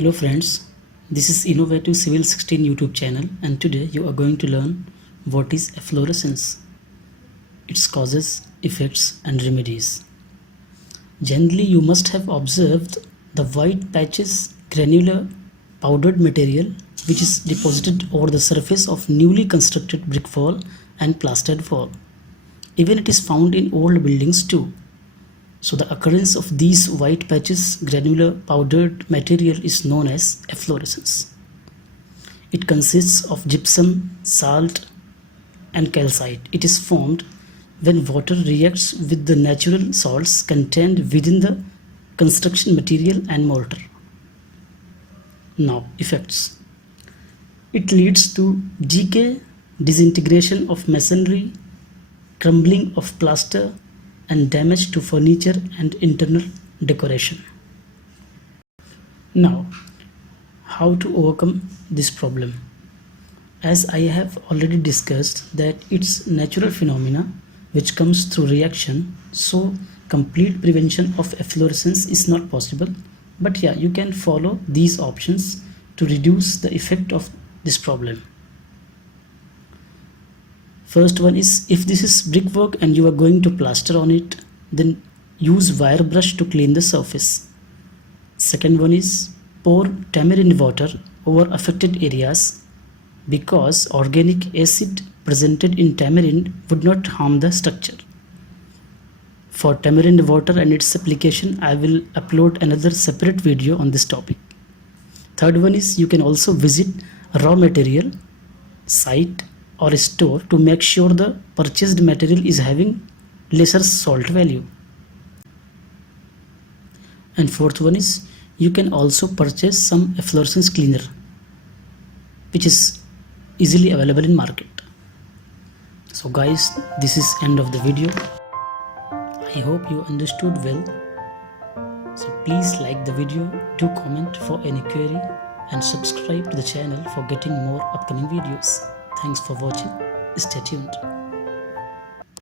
Hello friends, this is Innovative Civil 16 YouTube channel and today you are going to learn what is efflorescence, its causes, effects and remedies. Generally you must have observed the white patches granular powdered material which is deposited over the surface of newly constructed brick wall and plastered wall. Even it is found in old buildings too. So the occurrence of these white patches granular powdered material is known as efflorescence. It consists of gypsum, salt and calcite. It is formed when water reacts with the natural salts contained within the construction material and mortar. Now, effects. It leads to decay, disintegration of masonry, crumbling of plaster, and damage to furniture and internal decoration. Now, how to overcome this problem? As I have already discussed that it's natural phenomena which comes through reaction, so complete prevention of efflorescence is not possible, but yeah, you can follow these options to reduce the effect of this problem. First one is, if this is brickwork and you are going to plaster on it, then use wire brush to clean the surface. Second one is, pour tamarind water over affected areas because organic acid presented in tamarind would not harm the structure. For tamarind water and its application, I will upload another separate video on this topic. Third one is, you can also visit raw material site or store to make sure the purchased material is having lesser salt value. And fourth one is, you can also purchase some efflorescence cleaner which is easily available in market. So guys, this is end of the video. I hope you understood well. So please like the video, do comment for any query and subscribe to the channel for getting more upcoming videos. Thanks for watching. Stay tuned.